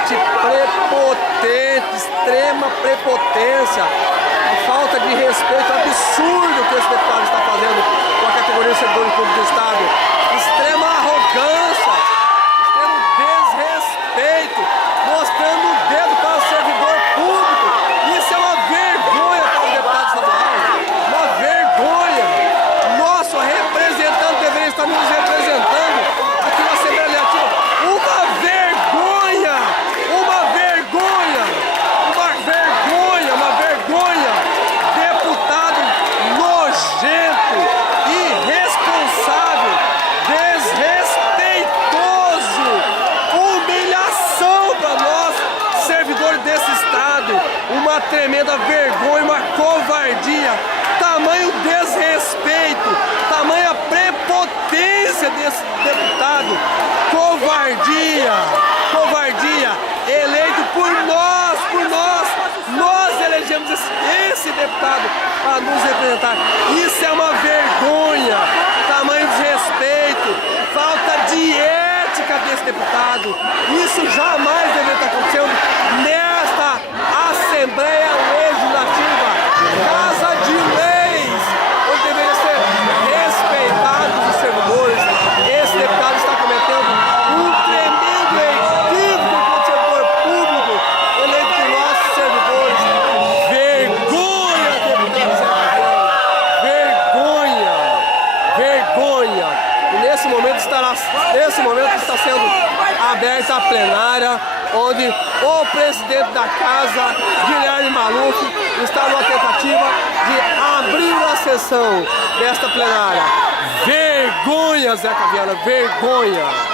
extremamente prepotente, extrema prepotência, a falta de respeito absurdo que esse deputado está fazendo com a categoria de servidor público do Estado, extrema arrogância, extremo desrespeito, mostrando o dedo para o servidor público. Isso é uma vergonha para o deputado estadual, uma vergonha. Nosso representante deveria estar nos representando aqui na Assembleia Legislativa. Uma vergonha! Uma vergonha! Uma vergonha! Uma vergonha! Deputado nojento, irresponsável, desrespeitoso, humilhação para nós, servidores desse Estado, uma tremenda vergonha, uma covardia, tamanho desrespeito, tamanha prepotência desse deputado, covardia, covardia, eleito por nós, nós elegemos esse deputado para nos representar. Isso é uma vergonha, tamanho desrespeito, falta de ética desse deputado. Isso jamais deveria estar acontecendo nesta Assembleia Legislativa, Casa de Leis, onde deveria ser respeitados os servidores. Esse deputado está cometendo um tremendo equívoco contra o servidor público eleito por nossos servidores. Vergonha, deputado Zé Caviana. Vergonha, vergonha. E nesse momento está sendo aberta a plenária, onde o presidente da casa, Guilherme Maluf, está numa tentativa de abrir a sessão desta plenária. Vergonha, Zé Caviana, vergonha!